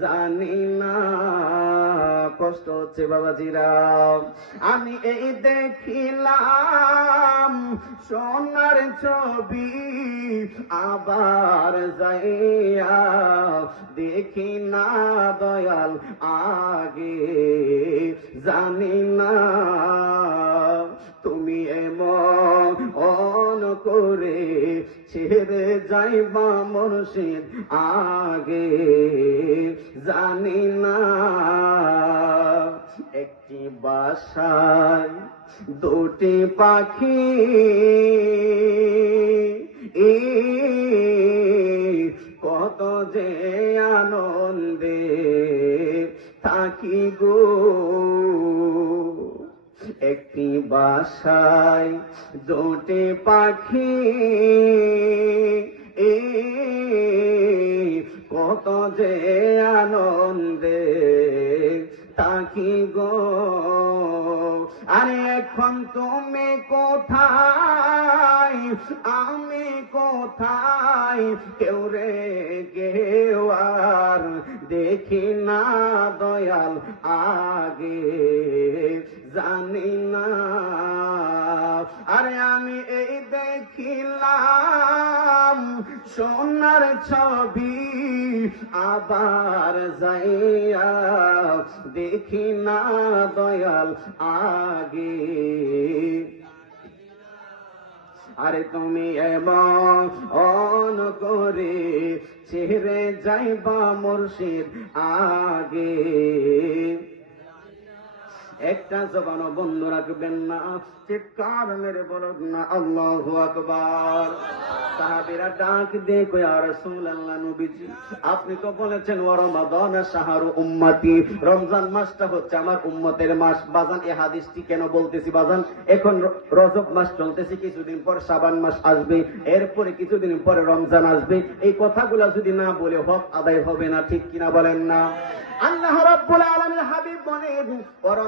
জানি না। কষ্ট হচ্ছে বাবাজিরা। আমি এই দেখিলাম সোনার ছবি, আবার যাইয়া দেখি না দয়াল আগে। জানি না তুমি এমন করে ছেড়ে যাইবা মুর্শিদ আগে। জানি না একটি বাসায় দুটি পাখি, কত যে আনন্দে থাকি গো। একটি বাসায় দুটি পাখি, কত যে আনন্দে থাকি গো। আরে এখন তুমি কোথায়, আমি কোথায়, কেউ রে কেউ আর দেখি না দয়াল আগে। জানি না। আরে আমি এই দেখিলাম সোনার ছবি, আবার যাইয়া দেখি না দয়াল আগে। আরে তুমি এমন করে ছেড়ে যাইবা মুর্শিদ আগে। একটা জবানও বন্ধ রাখবেন না, চিৎকার মেরে বলুন না আল্লাহু আকবার। সাহাবীরা ডাক দিয়ে কই, ইয়া রাসূলুল্লাহ নবীজি আপনি তো বলেছেন ওয়া রমাদান শাহরু উম্মতি, রমজান মাসটা হচ্ছে আমার উম্মতের মাস। বাজান এই হাদিসটি কেন বলতেছি বাজান, এখন রজব মাস চলতেছে, কিছুদিন পর শাবান মাস আসবে, এরপরে কিছুদিন পরে রমজান আসবে। এই কথাগুলো যদি না বলে হক আদায় হবে না, ঠিক কিনা বলেন না? আল্লাহ রাব্বুল আলামিন হাবিব বলেন